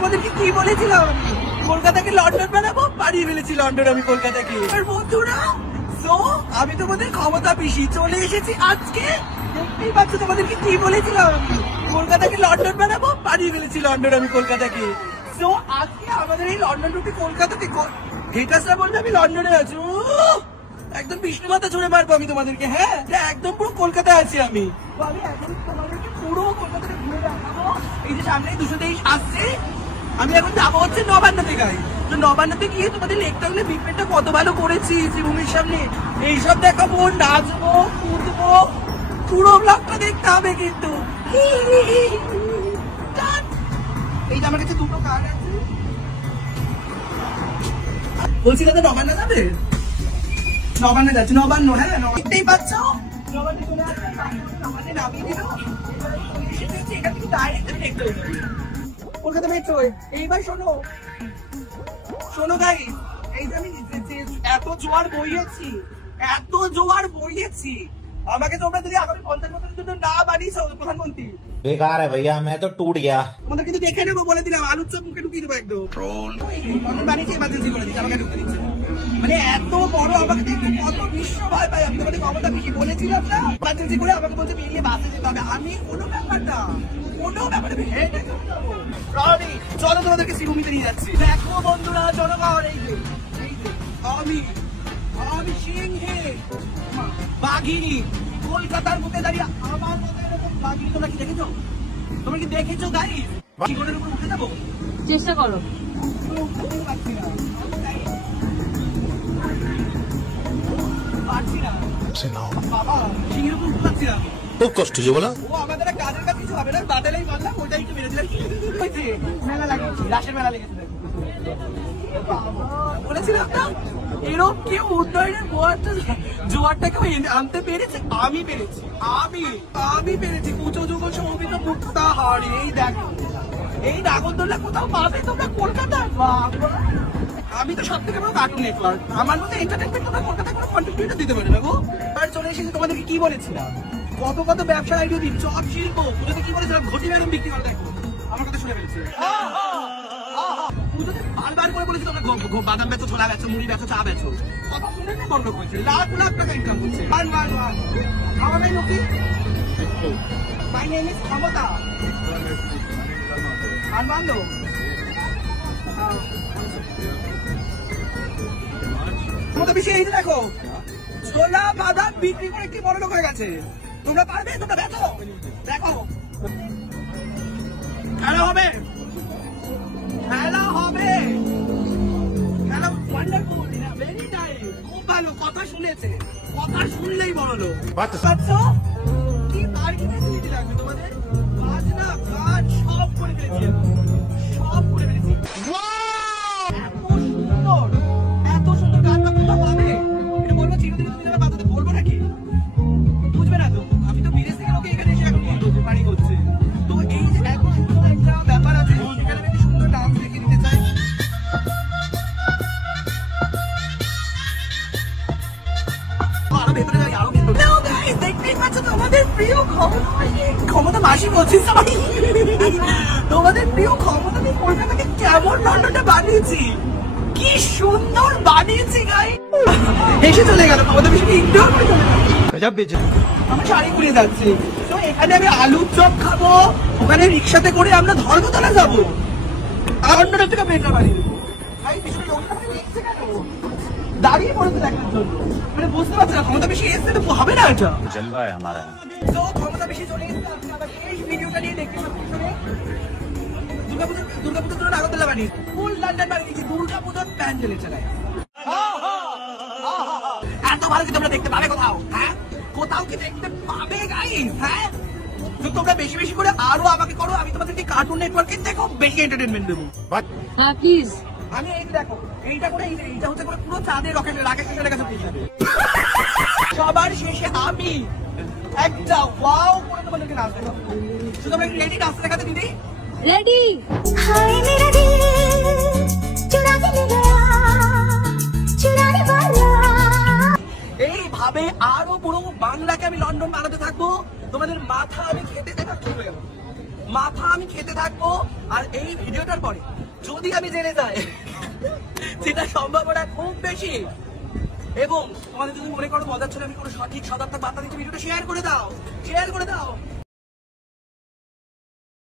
তোমাদেরকে কি বলেছিলাম, কলকাতাকে লন্ডন বানাবো, বানিয়ে ফেলেছি লন্ডন আমি কলকাতাকে। আর বন্ধুরা তো আমি তোমাদের ক্ষমতা পিসি চলে এসেছি আজকে। দেখতেই পাচ্ছ তোমাদেরকে কি বলেছিলাম, কলকাতাকে লন্ডন বানাবো, বানিয়ে ফেলেছি লন্ডন আমি কলকাতাকে। তো আজকে আমাদের এই লন্ডন রুটি কলকাতাতে হেটাসরা বললে আমি লন্ডনে আছি, একদম বিষ্ণু মাথা ছুড়ে মারবো আমি তোমাদেরকে। হ্যাঁ একদম পুরো কলকাতায় আছি আমি। আমি এখন তোমাদেরকে পুরো কলকাতাতে ঘুরে দেখাবো। এই যে সামনে 223 আসছে, আমি এখন যাবো হচ্ছে নবান্নতে গাই। তো নবান্নতে গিয়ে তোমাদের লেকটা হলে বিপেটটা কত ভালো করেছি শ্রীভূমির সামনে, এইসব দেখাবো, নাচবো, কুদবো, পুরো ব্লগটা দেখতে হবে কিন্তু। এই যে আমার কাছে দুটো কার্ড আছে, বলছি দাদা নবান্ন যাবে? নবান্নে যাচ্ছে, নবান্ন। হ্যাঁ দেখতেই পাচ্ছ নবান্নে চলে আসবে, নবান্নে নামিয়ে দিল। এখান থেকে ডাইরেক্ট দেখতে হবে কলকাতা মেট্রো। এইবার শোনো শোনো গাইস, এই যে আমি এত জোয়ার বইয়েছি, এত জোয়ার বইয়েছি, আমাকে তোমরা যদি আগামী 50 বছরের জন্য না বানিয়েছো প্রধানমন্ত্রী, বেকার है भैया, मैं तो टूट गया। আমাদের কিন্তু দেখে নেবো, বলে দিলাম আলুর চপ মুখে ঢুকিয়ে দেবো একদম। বানিয়েছি এমার্জেন্সি করে দিচ্ছি, আমাকে ঢুকে দিচ্ছে। মানে এত বড় আমাকে দেখতে কত বিশ্ব ভয় পাই। আমি তোমাদের ক্ষমতা বেশি বলেছিলাম না, এমার্জেন্সি করে আমাকে বলছে বেরিয়ে বাসে যেতে হবে। আমি কোনো ব্যাপার না, কোনো ব্যাপারে হেঁটে যাবো। চলো তোমাদেরকে শ্রীভূমিতে নিয়ে যাচ্ছি। দেখো বন্ধুরা জনগণ, এই যে আমি সিংহে বাঘিনী কলকাতার বুকে দাঁড়িয়ে আমার মতো এরকম বাঘিনী তোমরা কি দেখেছো? তোমরা কি দেখেছো গাইস? শিকড়ের উপর উঠে যাবো, চেষ্টা করো। খুব কষ্ট হচ্ছে বলো। ও আমাদের কাজের কাজ কিছু হবে না, বাদালেই বললাম ওইটাই একটু মেরে দিলাম। মেলা লাগিয়েছি, রাশের মেলা লেগেছে বলেছিলাম না। এরকম কেউ উন্নয়নের জোয়ারটাকে আনতে পেরেছে? আমি পেরেছি, আমি পেরেছি। কুচো যুগ সৌমিত মুক্তা হার। এই দেখো এই নাগরদোল্লা কোথাও পাবে তোমরা কলকাতায়? আমি তো সব থেকে বড় কার্টুন নেটওয়ার্ক, আমার মধ্যে এন্টারটেনমেন্ট তোমরা কলকাতায় কোনো কন্ট্রিবিউটর দিতে পারে না গো। আর চলে এসেছি, তোমাদেরকে কি বলেছিলাম, কত কত ব্যবসার আইডিয়া দিন, চপ শিল্প। পুজোতে কি বলেছিলাম, ঘটি বেগুন বিক্রি করে। দেখো আমার কথা শুনে ফেলেছে। পুজোতে বারবার করে বলেছি তোমরা বাদাম বেচো, ছোলা বেচো, মুড়ি বেচো, চা বেচো। কথা শুনে বন্ধ করেছে, লাখ লাখ টাকা ইনকাম করছে। আমার নাম কি? মাই নেম ইজ ক্ষমতা আনবান্দ। তোমাদের বেশি এই যে দেখো ছোলা বাদাম বিক্রি করে কি বড় লোক হয়ে গেছে। তোমরা পারবে? তোমরা বেচো, দেখো খেলা হবে, খেলা হবে, খেলা ওয়ান্ডারফুল, ভেরি নাইস, খুব ভালো। কথা শুনেছে, কথা শুনলেই বড় লোক। আচ্ছা কি পার্কিং ফ্যাসিলিটি লাগবে তোমাদের? বাজনা গান সব করে ফেলেছি, সব করে ফেলেছি। এত সুন্দর গান বা কোথাও পাবে? এটা বলবো চিরদিন তুমি বাজাতে বলবো নাকি? বুঝবে না তো। আমি তো বিদেশ থেকে লোকে এখানে এসে এখন বাড়ি করছে। তো এই যে এত সুন্দর একটা ব্যাপার আছে, এখানে আমি সুন্দর ডান্স দেখে নিতে চাই। আরো ভেতরে যাই, আরো ভেতরে। দেখতেই পাচ্ছ তোমাদের প্রিয় ক্ষমতা মাসি বলছি, তোমাদের প্রিয় ক্ষমতা দিয়ে কলকাতাকে কেমন লন্ডনটা বানিয়েছি, কি সুন্দর বানিয়েছি গাই। এসে চলে গেল আমাদের বেশি ইগনোর করে চলে গেল। আমি শাড়ি ঘুরে যাচ্ছি, তো এখানে আমি আলুর চপ খাবো, ওখানে রিক্সাতে করে আমরা ধর্মতলা যাবো, লন্ডনের থেকে বেটা বাড়ি দেবো। দাঁড়িয়ে পড়েছে দেখার জন্য, মানে বুঝতে পারছি না ক্ষমতা বেশি এসছে তো হবে না এটা। তো ক্ষমতা বেশি চলে এসছে, আবার এই ভিডিওটা নিয়ে দেখতে পাচ্ছি দুর্গাপুজোর জন্য নাগরদোল্লা বানিয়েছি, ফুল লন্ডন বানিয়ে দিয়েছি, দুর্গাপুজোর প্যান্ডেলে চালাই। এত ভালো কি তোমরা দেখতে পাবে কোথাও? হ্যাঁ কোথাও কি দেখতে পাবে গাইস? হ্যাঁ তো তোমরা বেশি বেশি করে আরো আমাকে করো, আমি তোমাদেরকে কার্টুন নেটওয়ার্কে দেখো বেশি এন্টারটেনমেন্ট দেবো। হ্যাঁ প্লিজ। আমি এই দেখো এইটা করে, এইটা হচ্ছে করে পুরো চাঁদের রকেটের রাকেশ শর্মার কাছে পৌঁছে যাবে। সবার শেষে আমি একটা ওয়াও করে তোমাদেরকে নাচ দেখাবো। শুধু আমরা রেডি নাচ দেখাতে দিদি? রেডি। हाय मेरा दिल चुरा के ले गया चुराने वाला। এইভাবে আরো পুরো বাংলাকে আমি লন্ডন বানাতে থাকবো, তোমাদের মাথা আমি খেতে খেতে চলে গেল। মাথা আমি খেতে থাকবো। আর এই ভিডিওটার পরে যদি আমি জেনে যাই, সেটা সম্ভাবনা খুব বেশি। এবং তোমাদের যদি মনে করো মজার ছিল, আমি কোনো সঠিক সদার্থক বার্তা দিচ্ছি, ভিডিওটা শেয়ার করে দাও, শেয়ার করে দাও।